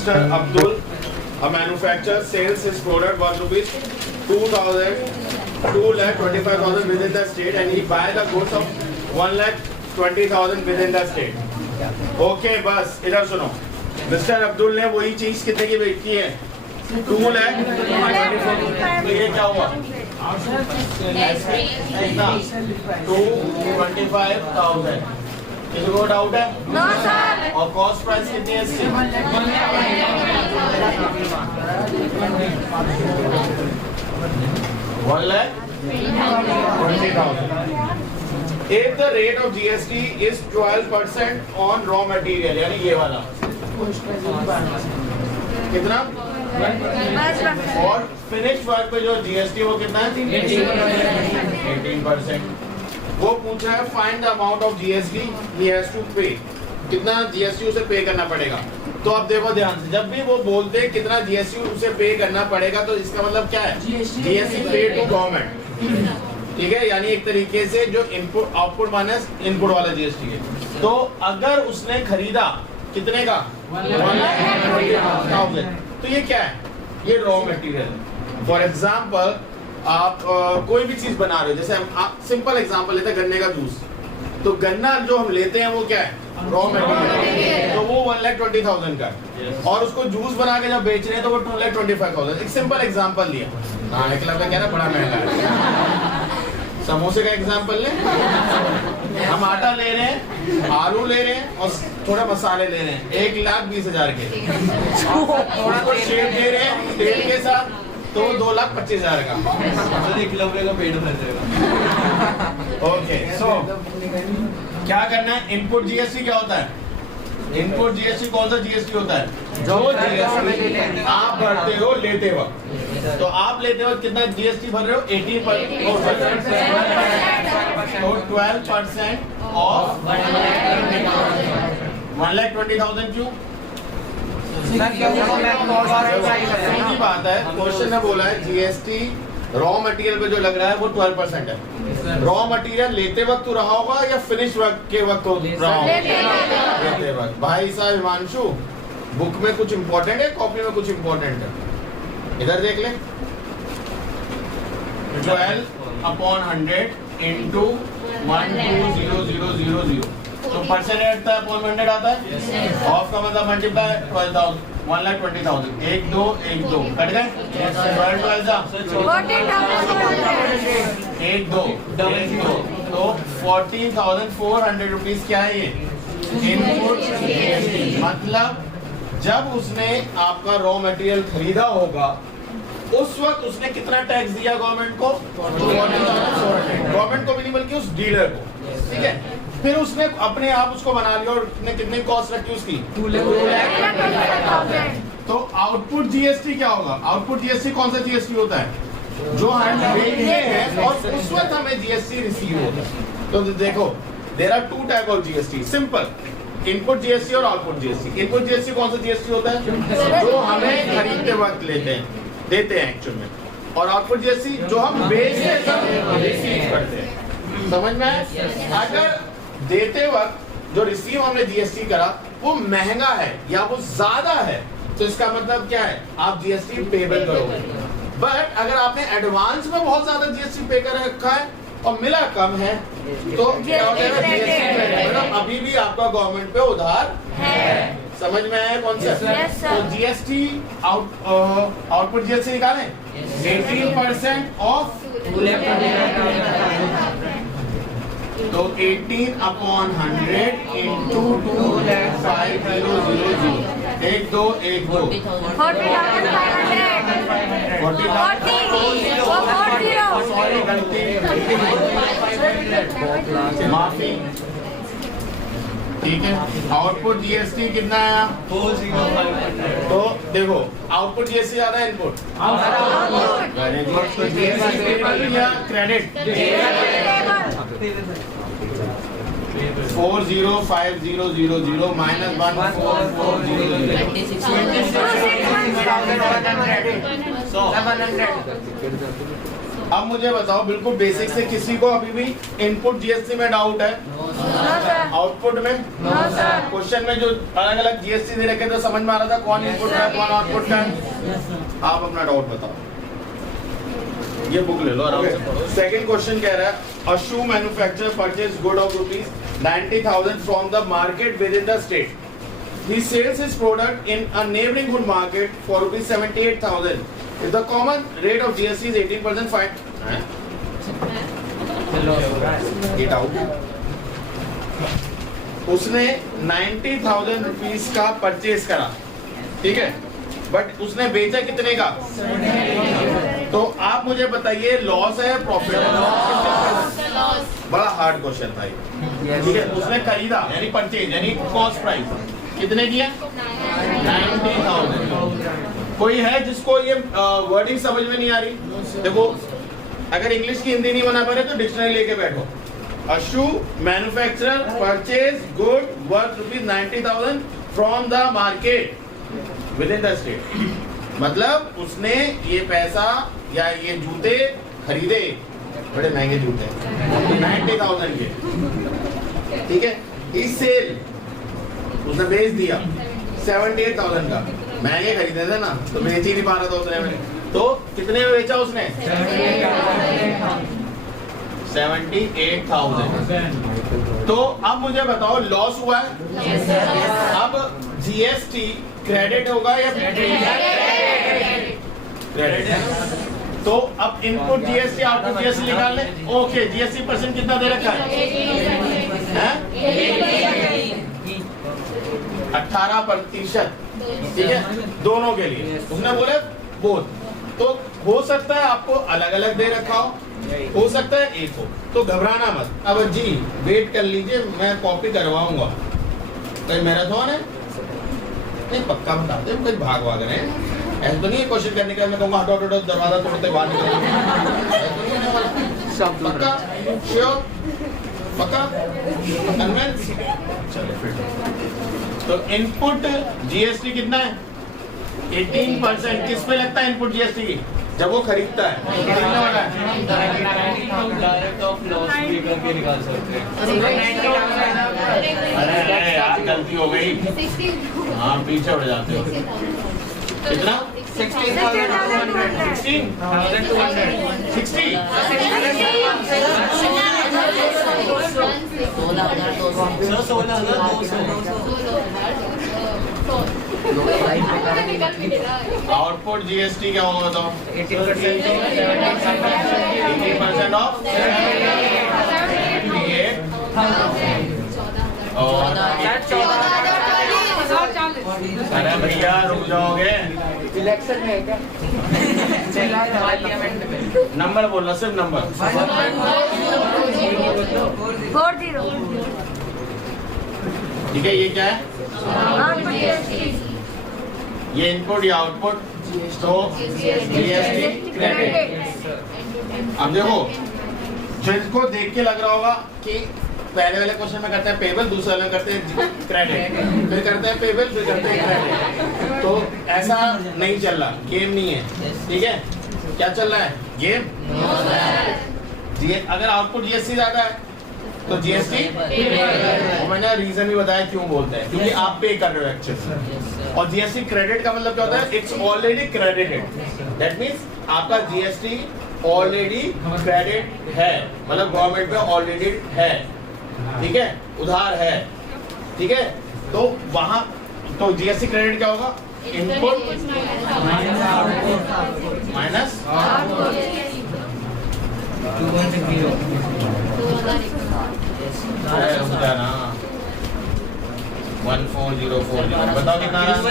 Mr. Abdul, a manufacturer, sells his product worth rupees 2,25,000 within the state, and he buy the goods of 1,20,000 within the state. Okay, बस इधर सुनो. Mr. Abdul ने वही चीज कितने की बेच की है? 2,25,000. तो ये क्या हुआ? 225,000. किसी को डाउट है? No sir. और कॉस्ट प्राइस कितनी है इसकी? 1,20,000. If the rate of GST is 12% on raw material, यानी ये वाला कितना? और फिनिश वर्क पे जो GST वो कितना है? 18%. वो पूछ रहा है find the amount of GST he has to pay. कितना GST उसे पे करना पड़ेगा. तो अब देखो ध्यान से, जब भी वो बोलते हैं कितना GST उसे पे करना पड़ेगा, तो इसका मतलब क्या है? GST पे टू गवर्नमेंट. ठीक है, यानी एक तरीके से जो इनपुट आउटपुट माइनस इनपुट वाला GST है. तो अगर उसने खरीदा कितने का? 1,20,000. तो ये क्या है? ये रॉ मटेरियल. फॉर एग्जांपल आप कोई भी चीज बना रहे हो, जैसे आप सिंपल एग्जांपल लेते हैं गन्ने का जूस. तो गन्ना जो हम लेते हैं वो क्या है? Raw material. तो वो 1,20,000 का है. और उसको जूस बना के जब बेच रहे हैं तो वो 2,25,000. एक सिंपल एग्जांपल लिया. हाँ, एक लगा कह रहा बड़ा महंगा है. समोसे का एग्जांपल ले. हम आटा ले रहे हैं, आलू ले रहे हैं और थोड़े मसाले ले रहे हैं 1,20,000 के. उसको शेप दे रहे हैं तेल के साथ तो 2,25,000 का. एक किलो का पेट भर जाएगा. ओके, सो क्या करना है? इनपुट GST क्या होता है? इनपुट GST कौन सा GST होता है? जो GST आप भरते हो लेते वक्त. तो आप लेते वक्त कितना GST भर रहे हो? 18%. तो 12% ऑफ 1,20,000 क्यों? सीधी बात है. क्वेश्चन ने बोला है GST रॉ मटेरियल पे जो लग रहा है वो 12% है. रॉ मटेरियल लेते वक्त तो रहा होगा या फिनिश वर्क के वक्त तो रहा होगा? लेते वक्त. भाई साहब हिमांशु, बुक में कुछ इंपॉर्टेंट है, कॉपी में कुछ इंपॉर्टेंट है? इधर देख ले. 12/100 into 120,000. तो परसेंट आता है अपॉन 100 आता है. ऑफ का मतलब मल्टीप्लाई 12,000 1,20,000. 1 2 1 2 कट गए. 12 1 2 तो 14,400 रुपीज क्या है ये? Input GST. मतलब जब उसने आपका रॉ मटेरियल खरीदा होगा उस वक्त उसने कितना टैक्स दिया गवर्नमेंट को? 14,400. गवर्नमेंट को भी नहीं बल्कि उस डीलर को. ठीक है, फिर उसने अपने आप उसको बना लिया और उसने कितनी कॉस्ट रखी उसकी? 2,00,000. तो आउटपुट GST क्या होगा? आउटपुट GST कौन सा GST होता है? जो हम बेचते हैं और उस वक्त हमें GST रिसीव होता है. तो देखो, there are 2 type of GST. Simple input GST और आउटपुट GST. इनपुट GST कौन सा GST होता है? जो हमें खरीदते वक्त देते हैं एक्चुअल में. और आउटपुट GST जो हम बेचते रिसीव करते हैं. समझ में आया? अगर देते वक्त जो रिसीव हमने GST करा वो महंगा है या वो ज्यादा है तो इसका मतलब क्या है? आप GST पेबल करोगे. बट अगर आपने एडवांस में बहुत ज्यादा GST पे कर रखा है और मिला कम है तो क्या हो जाएगा? मतलब अभी भी आपका गवर्नमेंट पे उधार है. समझ में आया कॉन्सेप्ट? तो GST आउटपुट GST निकालें. 18% ऑफ तो 18/100 into 2,500. 1 2 1 2 सॉरी गलती माफी. ठीक है, आउटपुट GST कितना आया? 405. तो देखो आउटपुट GST ज्यादा है इनपुट? तो GST या क्रेडिट? 405,000 minus 144,000. 26,100. अब मुझे बताओ बिल्कुल बेसिक से, किसी को अभी भी इनपुट जीएसटी में डाउट है? आउटपुट में? क्वेश्चन में जो अलग अलग जीएसटी दे रखे तो समझ में आ रहा था कौन इनपुट का है कौन आउटपुट का है? आप अपना डाउट बताओ, ये बुक ले लो आराम से पढ़ो। सेकंड क्वेश्चन कह रहा है, a shoe manufacturer purchase good of ₹90,000 from the market with in the state. He sells his product in a neighboring market for ₹78,000. If the common rate of GST is 18%, fine. Get out. उसने 90,000 rupees का purchase करा, ठीक है, but उसने बेचा कितने का? तो आप मुझे बताइए लॉस है प्रॉफिट है? बड़ा हार्ड क्वेश्चन था ये, ठीक है। उसने खरीदा यानी परचेज यानी कॉस्ट प्राइस कितने किया? 90,000। कोई है जिसको ये वर्डिंग समझ में नहीं आ रही? देखो, अगर इंग्लिश की हिंदी नहीं बना पा रहे तो डिक्शनरी लेके बैठो। A shoe manufacturer purchased good worth ₹90,000 from the market within the state. मतलब उसने ये पैसा या ये जूते खरीदे, बड़े महंगे जूते 90,000 के, ठीक है। इस सेल उसने बेच दिया 78,000 का, महंगे खरीदे थे ना तो बेच ही नहीं पा रहा था उतने में, तो कितने में बेचा उसने? 78,000। तो अब मुझे बताओ लॉस हुआ है? अब जीएसटी क्रेडिट होगा या क्रेडिट? तो अब इनपुट जीएसटी आउटपुट जीएसटी निकाल ले। ओके, जीएसटी परसेंट कितना दे रखा है? 18%, ठीक है, दोनों के लिए। उसने बोले बोथ, तो हो सकता है आपको अलग अलग दे रखा हो सकता है एक हो, तो घबराना मत। अब जी वेट कर लीजिए, मैं कॉपी करवाऊंगा। कहीं मैराथन है? नहीं, पक्का बता दे, कहीं भाग रहे हैं। ऐसा तो नहीं है क्वेश्चन करने का मैं कहूँगा हटो हटो दरवाजा तोड़ते बाहर निकलो। पक्का? श्योर? पक्का? कन्विंस? चलो फिर तो इनपुट जीएसटी कितना है? 18%। किस पे लगता है इनपुट जीएसटी की? जब वो खरीदता है कितने वाला है? डायरेक्ट ऑफ लॉस भी करके निकाल सकते हैं। अरे यार गलती हो गई, हाँ पीछे उड़ जाते हो। कितना? 16,200। आउटपुट जीएसटी क्या होगा बताओ? 18% ऑफ 78,000 अरे भैया रुक जाओगे, इलेक्शन में है क्या? नंबर बोलना, सिर्फ नंबर। 40। ठीक है, ये क्या है? ये इनपुट या आउटपुट, तो जीएसटी क्रेडिट। अब देखो, जिसको देख के लग रहा होगा कि पहले वाले क्वेश्चन में करते हैं पेबल, दूसरे वाले में करते हैं क्रेडिट, फिर करते हैं पेबल, फिर करते हैं क्रेडिट, तो ऐसा नहीं चल रहा, गेम नहीं है, ठीक है। क्या चल रहा है? गेम। अगर आउटपुट जीएसटी ज्यादा है तो जीएसटी, मैंने रीजन भी बताया क्यों बोलते हैं, क्योंकि आप पे कर रहे हो एक्चुअली। और जीएसटी क्रेडिट का मतलब क्या होता है? It's already credited, that means आपका जीएसटी ऑलरेडी क्रेडिट है, मतलब गवर्नमेंट पे ऑलरेडी है, ठीक है, उधार है, ठीक है। तो वहां तो जीएसटी क्रेडिट क्या होगा? Input minus 14040। बताओ कितना आ रहा है?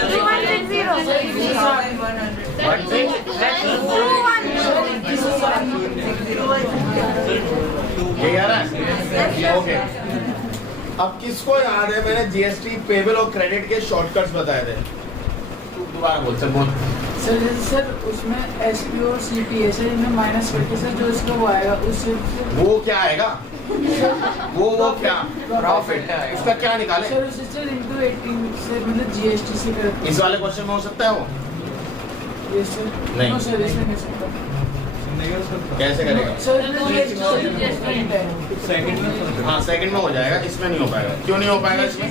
ये आ रहा है? ओके। अब किसको याद है मैंने जीएसटी पेबल और क्रेडिट के शॉर्टकट्स बताए थे? दोबारा बोल सर, बोल। सर उसमें एसपी और सीपी है सर, इनमें माइनस करके सर जो इसका वो आएगा उससे वो क्या आएगा? वो क्या प्रॉफिट है, उसका क्या निकाले? सर उससे सर इनटू 18 से मतलब जीएसटी से करते इस वाले क्वेश्चन में हो सकता है वो? ये सर नहीं। नो सर इसमें नहीं सकता। नहीं हो सकता। कैसे करेगा? सो इसमें GST है। सेकंड में हो सकता हाँ सेकंड में हो जाएगा, इसमें नहीं हो पाएगा। क्यों नहीं हो पाएगा इसमें?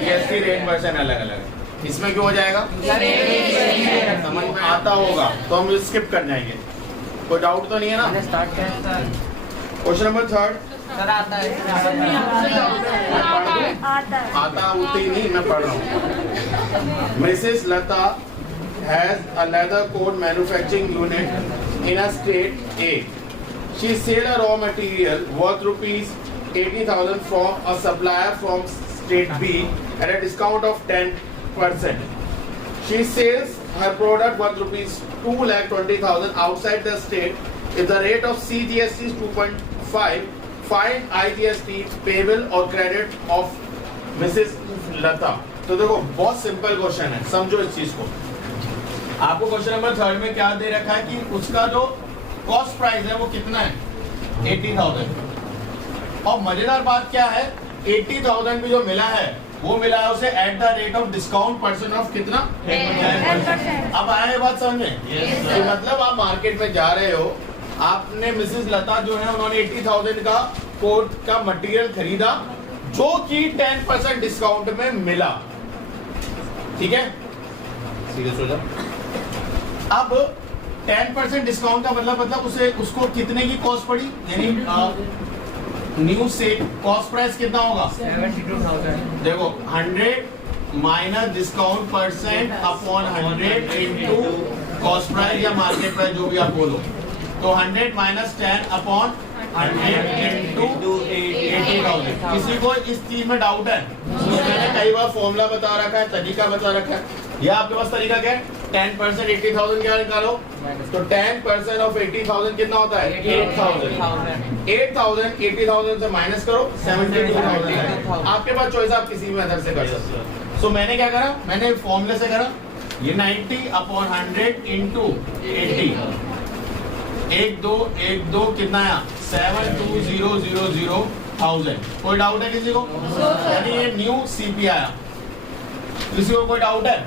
जीएसटी रेट परसेंट अलग अलग है। इसमें क्यों हो जाएगा? समझ में आता होगा तो हम स्किप कर जाएंगे। कोई डाउट तो नहीं है ना? क्वेश्चन नंबर 3 आता होते ही नहीं, मैं पढ़ रहा हूँ। Mrs Lata has a leather coat manufacturing unit in a state A. She sold a raw material worth rupees 80,000 from a supplier from state B at a discount of 10%. She sells her product worth rupees 2,20,000 outside the state. If the rate of CGST is 2.5, find IGST payable or credit of Mrs. Lata. तो देखो बहुत simple question है, समझो इस चीज को। आपको question number 3 में क्या दे रखा है कि उसका जो कॉस्ट प्राइस है वो कितना है? 80,000। और मजेदार बात क्या है, 80,000 भी जो मिला है वो मिला है उसे at the rate of discount percent of कितना? 10%। अब आया ये बात समझ में? तो मतलब आप मार्केट में जा रहे हो, आपने मिसेस लता जो है उन्होंने 80,000 का कोट का मटेरियल खरीदा जो कि 10% डिस्काउंट में मिला। ठीक है, सीरियस हो जाओ। अब 10% डिस्काउंट का मतलब उसे उसको कितने की कॉस्ट पड़ी, यानी न्यू से कॉस्ट प्राइस कितना होगा? 72,000। देखो 100 minus discount percent upon 100 into cost price या मार्केट प्राइस जो भी आप बोलो, तो 100 माइनस 10 अपॉन 100 इनटू 80,000। किसी को इस चीज में डाउट है? मैंने कई बार फॉर्मूला बता रखा है, तरीका बता रखा है। या आपके पास तरीका क्या है? 10% 80,000 क्या निकालो, तो 10% ऑफ 80,000 कितना होता है? 8,000। 8,000 80,000 से माइनस करो, 72,000 है। आपके पास चॉइस, आप किसी भी मेथड से कर सकते हो। सो मैंने क्या करा, मैंने फॉर्मूले से करा, ये 90 अपॉन 100 इंटू 80, 1 2 कितना आया? 72,000। कोई डाउट है किसी को? यानी ये न्यू सीपी आया। किसी को कोई डाउट है?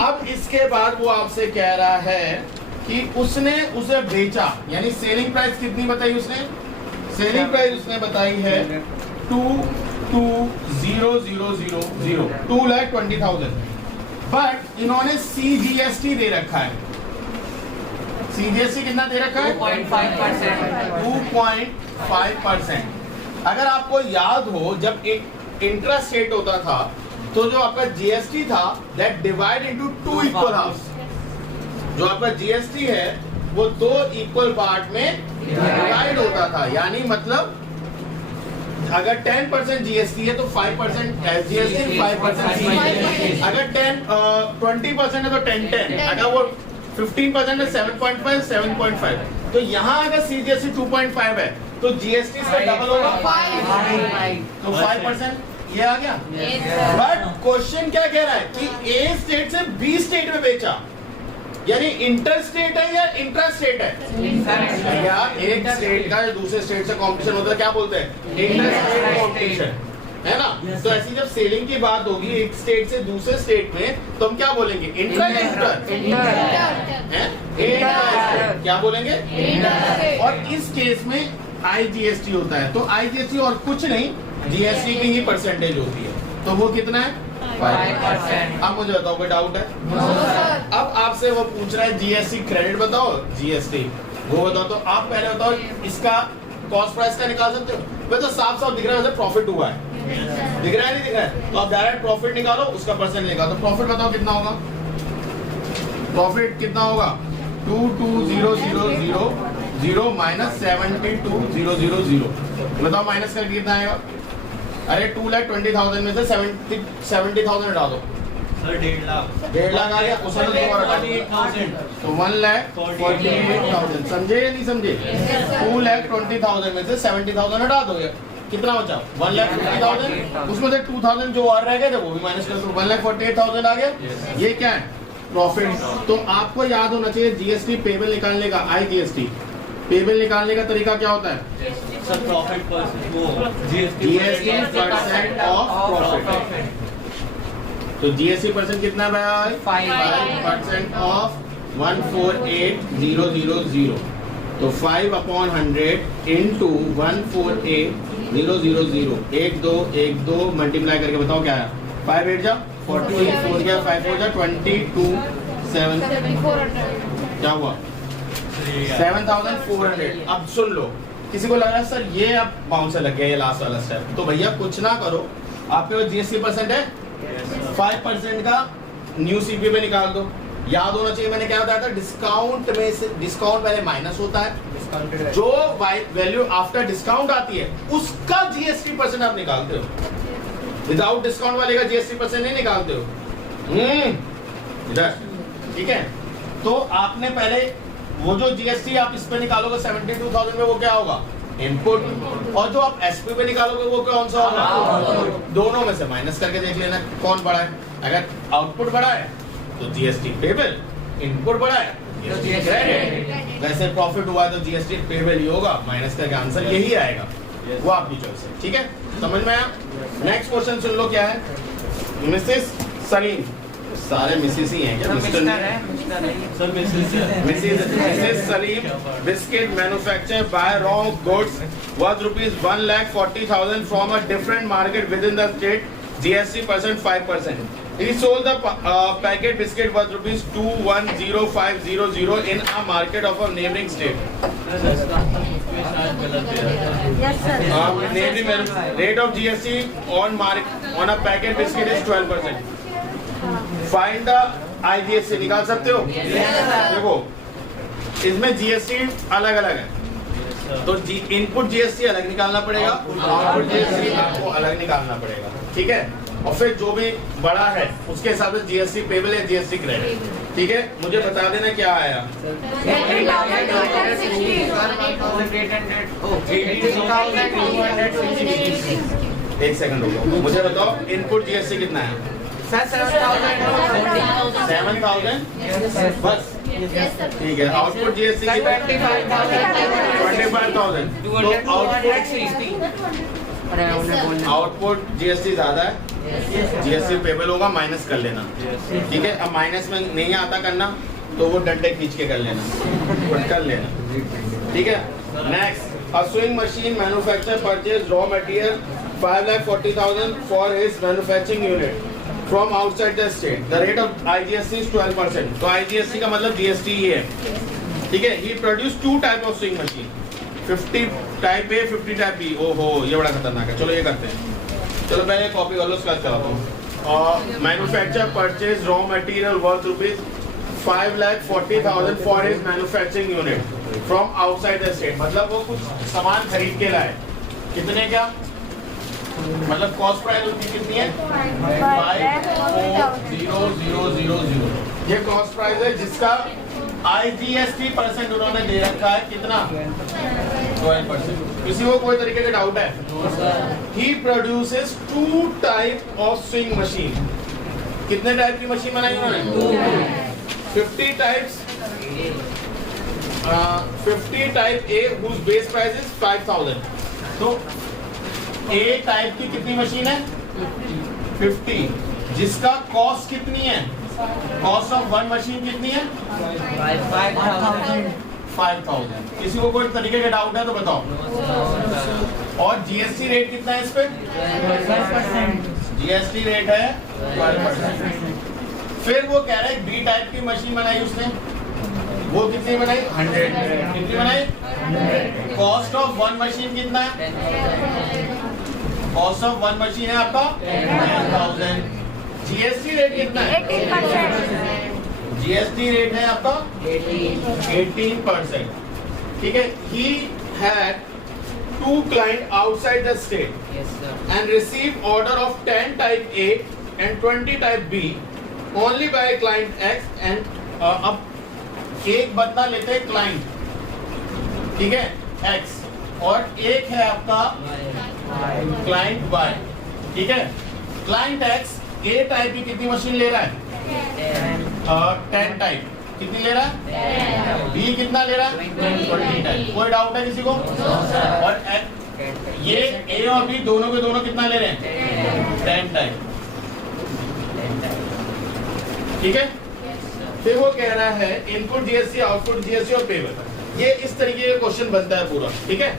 अब इसके बाद वो आपसे कह रहा है कि उसने उसे बेचा, यानी सेलिंग प्राइस कितनी बताई उसने? सेलिंग प्राइस उसने बताई है 2,20,000, 2,20,000। बट इन्होंने CGST दे रखा है। CGST कितना दे रखा है? 2.5%। अगर आपको याद हो, जब एक इंटरेस्ट रेट होता था तो जो आपका GST था that divide into 2 equal halves. जो आपका GST है वो 2 इक्वल पार्ट में डिवाइड होता था, यानी मतलब अगर 10% GST है तो 5% SGST, 5% CGST। अगर 20% है तो 10, अगर वो 15% है 7.5, 7.5। तो यहाँ अगर CGST 2.5 है तो GST इसका डबल होगा 5, तो 5% ये आ गया। बट क्वेश्चन क्या कह रहा है कि A स्टेट से B स्टेट में बेचा, यानी इंटर स्टेट है या इंट्रा स्टेट है? या एक स्टेट का दूसरे स्टेट से कंपटीशन होता है, क्या बोलते हैं? इंटर स्टेट कंपटीशन, है ना? तो ऐसी जब सेलिंग की बात होगी एक स्टेट से दूसरे स्टेट में, तो हम क्या बोलेंगे? इंट्रा या इंटर? क्या बोलेंगे? और इस केस में IGST होता है, तो IGST और कुछ नहीं, GST की ही परसेंटेज होती है। तो वो कितना है? 5%। अब मुझे बताओ, कोई डाउट है? अब आपसे वो पूछ रहा है GST क्रेडिट बताओ, GST वो बताओ। तो आप पहले बताओ इसका कॉस्ट प्राइस का निकाल सकते हो? वैसे तो साफ साफ दिख रहा है, वैसे प्रॉफिट हुआ है। दिख रहा है नहीं दिख रहा है? तो आप डायरेक्ट प्रॉफिट निकालो, उसका परसेंट निकालो। तो प्रॉफिट बताओ कितना होगा? प्रॉफिट कितना होगा? 22,000 माइनस 72,000। बताओ माइनस करके कितना आएगा? अरे 2,20,000 में से 70,000 हटा दो। सर 1.5 लाख। 1.5 लाख आ गया, उसमें तो 48,000। तो 1,48,000। समझे या नहीं समझे? 2,20,000 में से 70,000 हटा दो, कितना बचा? 1,50,000। उसमें से 2,000 जो और रह गए थे वो भी माइनस कर दो, 1,48,000 आ गया। ये क्या है? प्रॉफिट। तो आपको याद होना चाहिए GST पेबल निकालने का, IGST पेबल निकालने का तरीका क्या होता है? सर प्रॉफिट परसेंट वो GST परसेंट ऑफ प्रॉफिट। तो GST परसेंट कितना है भाई? 5% ऑफ 148,000 तो 5/100 इंटू 148,000 1 2 मल्टीप्लाई करके बताओ क्या है 5 8 जा 40 4 क्या 5 4 जा 22 7 क्या हुआ 7,400। अब सुन लो किसी को लग रहा है सर ये अब बाउंसर लग गया ये लास्ट वाला स्टेप, तो भैया कुछ ना करो, आपके पास जीएसटी परसेंट है 5% का न्यू सीपी पे निकाल दो। याद होना चाहिए मैंने क्या बताया था, डिस्काउंट में से डिस्काउंट पहले माइनस होता है, जो वैल्यू आफ्टर डिस्काउंट आती है उसका जीएसटी परसेंट आप निकालते हो, विदाउट डिस्काउंट वाले का जीएसटी परसेंट नहीं निकालते हो। इधर ठीक है, तो आपने पहले वो जो जीएसटी आप इस पे निकालोगे 72,000 में, वो क्या होगा इनपुट, और जो आप एसपी पे निकालोगे वो कौन सा होगा, दोनों में से माइनस करके देख लेना कौन बड़ा है। अगर आउटपुट बड़ा है तो जीएसटी पेबल, इनपुट बड़ा है जीएसटी क्रेडिट, वैसे प्रॉफिट हुआ है तो जीएसटी पेबल ही होगा, माइनस करके आंसर यही आएगा, वो आपकी चॉइस है। ठीक है, समझ में आया। नेक्स्ट क्वेश्चन सुन लो क्या है, मिसेस सलीम, सारे मिसेस ही हैं क्या, Mister sir Mrs Salim biscuit manufacture by raw goods worth ₹1,40,000 from a different market with in the state, GST percent 5%. He sold the packet biscuit worth ₹210,500 in a market of a neighboring state. Yes, sir. Neighboring rate of GST on a packet biscuit is 12%. Find the IGST, निकाल सकते हो? देखो इसमें GST अलग अलग है, तो input GST अलग निकालना पड़ेगा, आउटपुट जीएसटी आपको अलग निकालना पड़ेगा। ठीक है, और फिर जो भी बड़ा है उसके हिसाब से जीएसटी पेबल है जीएसटी क्रेडिट। ठीक है, मुझे बता देना क्या आया। 18,260. एक सेकंड रुको, मुझे बताओ इनपुट जीएसटी कितना है? 7,000 बस, ठीक है। आउटपुट जीएसटी कितना है? 25,000। आउटपुट जीएसटी ज्यादा है, जीएसटी पेबल होगा, माइनस कर लेना। ठीक है, अब माइनस में नहीं आता करना तो वो डंडे खींच के कर लेना, बट कर लेना। ठीक है, next, a swing machine manufacture purchase raw material 5,40,000 for his manufacturing unit from outside the state, the rate of IGST is 12%। तो आईजीएसटी का मतलब जीएसटी ही है। ठीक है, he produce 2 type of swing machine, 50 type A 50 type B. ओहो ये बड़ा खतरनाक है, चलो ये करते हैं। चलो पहले कॉपी कर लो, उसका चलाता हूँ। Manufacture purchase raw material worth ₹5,40,000 for his manufacturing unit from outside the state, मतलब वो कुछ सामान खरीद के लाए, कितने क्या, मतलब कॉस्ट प्राइस उसकी कितनी है 5,40,000। ये कॉस्ट प्राइस है जिसका आईजीएसटी परसेंट उन्होंने दे रखा है कितना 12%। किसी को कोई तरीके का डाउट है? He produces 2 type of swing machine. कितने टाइप की मशीन बनाई उन्होंने? 50 types, 50 type A whose base price is 5,000। तो ए टाइप की कितनी मशीन है 50, जिसका कॉस्ट कितनी है, कॉस्ट ऑफ वन मशीन कितनी है 5,000। किसी को कोई तरीके का डाउट है तो बताओ। और जीएसटी रेट कितना है इस पे? 12%। जीएसटी रेट है 12%। फिर वो कह रहा है बी टाइप की मशीन बनाई उसने, वो कितनी बनाई 100। कितनी बनाई 100। कॉस्ट ऑफ वन मशीन कितना है? कॉस्ट ऑफ वन मशीन है आपका 10,000। जीएसटी रेट कितना है 18%। जीएसटी रेट है आपका 18%। ठीक है, he had 2 clients outside the state and received order of 10 type A and 20 type B only by client X and अब एक बदला लेते हैं क्लाइंट, ठीक है X, और एक है आपका क्लाइंट Y। ठीक है, क्लाइंट X A टाइप की कितनी मशीन ले रहा है 10 टाइप, कितनी ले रहा है 10। B कितना ले रहा है 20 टाइप। कोई डाउट है किसी को? और ये A और B दोनों के दोनों कितना ले रहे हैं 10 टाइप। ठीक है, फिर वो कह रहा है इनपुट जीएसटी, आउटपुट जीएसटी और पेबल। ये इस तरीके का क्वेश्चन बनता है पूरा, ठीक है।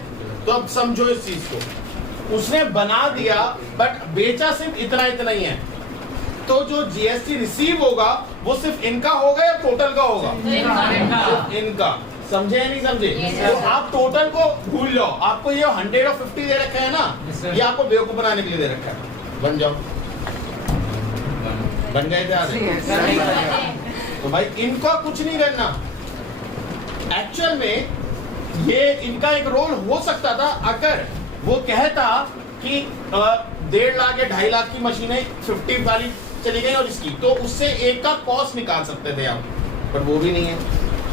तो अब समझो इस चीज को, उसने बना दिया बट बेचा सिर्फ इतना इतना ही है। तो जो जीएसटी रिसीव होगा वो सिर्फ इनका होगा या टोटल का होगा? सिर्फ इनका। समझे या नहीं समझे? तो आप टोटल को भूल जाओ, आपको ये 100 और 50 दे रखा है ना, ये आपको बेवकूफ बनाने के लिए दे रखा है। बन जाओ, बन गए थे आधे? तो भाई इनका कुछ नहीं करना। एक्चुअल में ये इनका एक रोल हो सकता था अगर वो कहता कि 1.5 लाख या 2.5 लाख की मशीनें 50 वाली चली गई और इसकी, तो उससे एक का कॉस्ट निकाल सकते थे आप, पर वो भी नहीं है।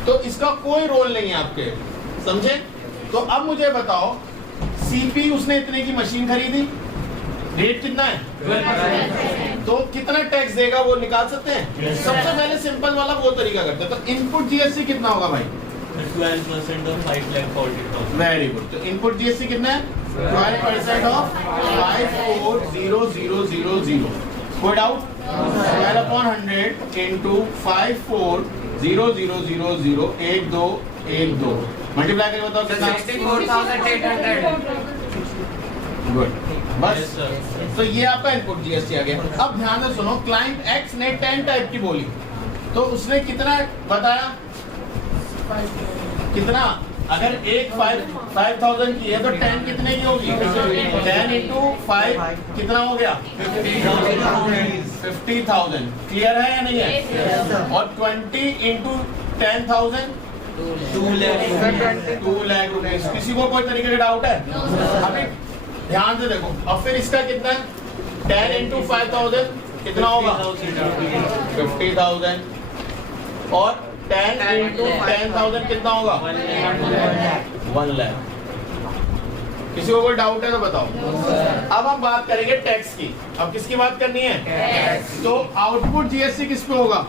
तो इसका कोई रोल नहीं है आपके, समझे? तो अब मुझे बताओ, सीपी उसने इतने की मशीन खरीदी, रेट कितना है? 12%। तो कितना टैक्स देगा वो निकाल सकते हैं? सबसे पहले सिंपल वाला वो तरीका करते हैं। तो इनपुट जीएसटी कितना होगा भाई? 12% of 5,40,000। Very good. तो इनपुट जीएसटी कितना है? 12% ऑफ 540,000। कोई डाउट? 12/100 into 540,000 1 2 1 2 मल्टीप्लाई करके बताओ कितना? 64,800। गुड। बस। Yes, sir. तो ये आपका इनपुट जीएसटी आ गया। अब ध्यान से सुनो, क्लाइंट एक्स ने 10 टाइप की बोली, तो उसने कितना बताया? कितना? अगर एक 5,000 की है तो 10 कितने की होगी? 10 into 5 कितना हो गया? 50,000। क्लियर है या नहीं है? और 20 into 10,000 2 lakh। 2 लाख रुपए। किसी को कोई तरीके का डाउट है? अभी ध्यान से देखो। अब फिर इसका कितना है? 10 into 5,000 कितना होगा? 50,000। और 10 into 10,000 कितना होगा? 1 लाख। किसी को कोई डाउट है तो बताओ। अब हम बात करेंगे टैक्स की। अब किसकी बात करनी है? तो आउटपुट जीएसटी किस पे होगा?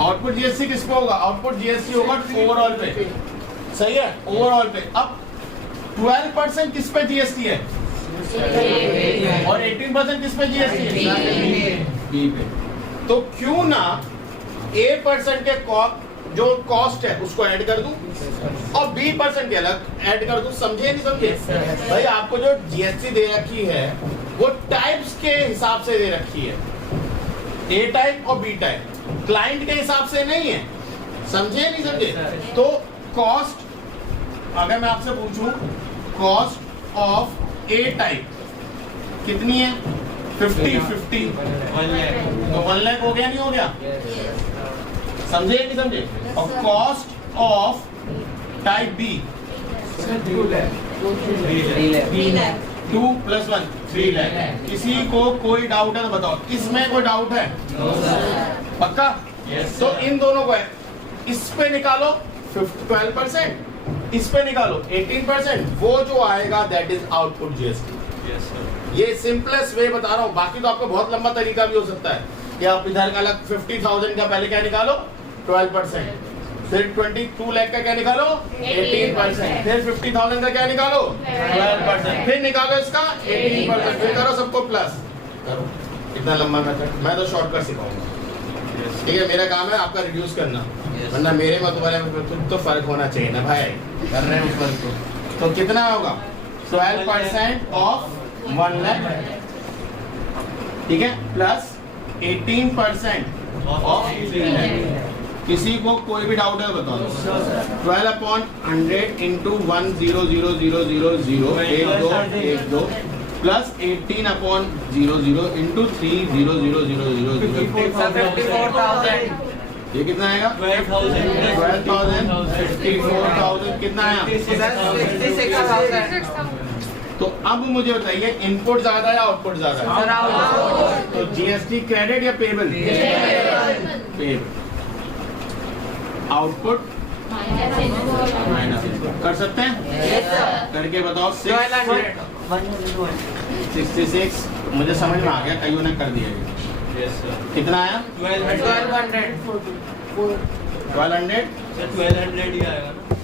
आउटपुट जीएसटी किस पे होगा? आउटपुट जीएसटी होगा ओवरऑल पे, सही है? ओवरऑल पे। अब 12% किस पे जीएसटी है? और 18% किस पे जीएसटी है? बी पे। तो क्यों ना A% के जो कॉस्ट है उसको ऐड कर दूं और B% के अलग ऐड कर दूं। समझे नहीं समझे? भाई आपको जो जीएसटी दे रखी है वो टाइप्स के हिसाब से दे रखी है, A टाइप और B टाइप, क्लाइंट के हिसाब से नहीं है। समझे नहीं समझे? तो कॉस्ट, अगर मैं आपसे पूछूं कॉस्ट ऑफ A टाइप कितनी है? 50 1 lakh। तो 1 लाख हो गया नहीं हो गया? समझे नहीं समझे? और cost of type B 2 lakh। 2 + 1 3 lakh. किसी को कोई डाउट है तो बताओ। इसमें कोई डाउट है? पक्का? Yes, तो sir। इन दोनों को है, इस पे निकालो 12%, इस पे निकालो 18%, वो जो आएगा that is output GST. Yes, sir। ये सिंपलेस्ट वे बता रहा हूँ, बाकी तो आपको बहुत लंबा तरीका भी हो सकता है कि आप इधर का अलग 50,000 का पहले क्या निकालो? 12%। फिर 22 लाख का क्या निकालो? 18%। फिर 50,000 का क्या निकालो? 12%। फिर निकालो इसका 18%। फिर करो सबको प्लस करो। इतना लंबा मेथड मैं तो शॉर्टकट सिखाऊंगा, ठीक है? मेरा काम है आपका रिड्यूस करना, वरना मेरे मत वाले में तो फर्क होना चाहिए ना भाई, कर रहे हैं उस फर्क को। तो कितना होगा? 12% ऑफ 1 लाख, ठीक है, प्लस 18% ऑफ 3 लाख। किसी को कोई भी डाउट है बता दो। 12/100 into 100,000 प्लस 18/00 into 300,000। 54,000। ये कितना आएगा? 12,000 54,000 कितना आया? 66,000। तो अब मुझे बताइए इनपुट ज्यादा है आउटपुट ज्यादा है? तो जीएसटी क्रेडिट या पेबल? पेबल। आउटपुट माइनस कर सकते हैं? करके बताओ। 66 मुझे समझ में आ गया, कईयों ने कर दिया ये। Yes, sir। कितना आया? 1200। 1200। 1200 सर 1200 ही आएगा ना?